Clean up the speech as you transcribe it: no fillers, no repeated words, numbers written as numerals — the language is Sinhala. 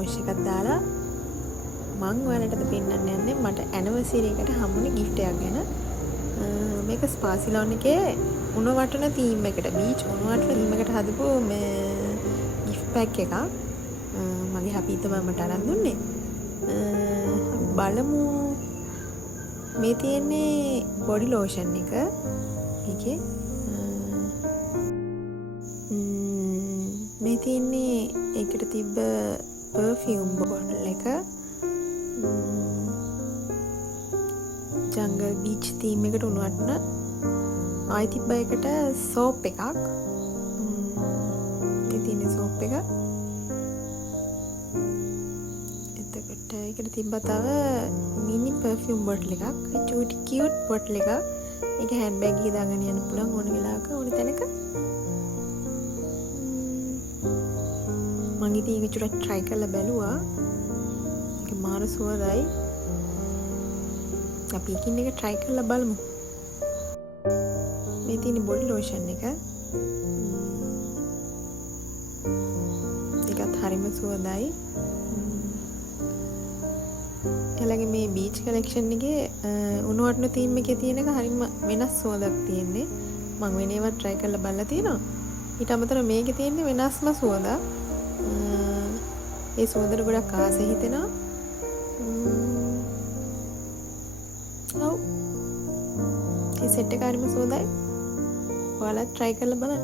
වොෂ් එකක් දාලා මං ඔයාලටද පෙන්නන්න යන්නේ මට ඇනිවර්සරි එකට හම්බුනේ gift එකක් ගැන. මේක ස්පා සිලෝන් එකේ උණ වටන තීම් එකට බීච් උණ වටන තීම් එකට හදපු මේ gift pack එකක්. මගේ හපීත මමට අරන් දුන්නේ. බලමු මේ තියෙන්නේ බොඩි ලෝෂන් එක. ඒකේ මේ තියෙන්නේ ඒකට තිබ්බ perfume bottle එක. ජංගල් බීච් තීම් එකට උණු වටන ආයි තිබ්බ එකට සෝප් එකක්. මේ තියෙන්නේ සෝප් එක. එතකොට ඒකට තිබ්බ තව මිනි perfume bottle එකක්. cute bottle එකක්. ඒක hand bag එකේ දාගෙන යන්න පුළුවන් ඕන වෙලාවක ඕන තැනක. මම ඉතින් ඒක චුට්ටක් try කරලා බැලුවා. ඒක මාර සුවඳයි. අපි එකින් එක try කරලා බලමු. මේ තියෙන බොඩි ලෝෂන් එක. ඒකත් හරිම සුවඳයි. ඊළඟ මේ බීච් කලෙක්ෂන් එකේ උණු වටන තීම් එකේ තියෙන එක හරිම වෙනස් සුවඳක් තියෙන්නේ. මම වෙන ඒවා try කරලා බලලා තියෙනවා. ඊට අමතරව මේකේ තියෙන්නේ වෙනස්ම සුවඳක්. ඒ සුවඳට ගොඩක් ආසෙ හිතෙනවා. ඔව්. ඒ සෙට් එක හරිම සුවඳයි. ඔයාලා try කරලා බලන්න.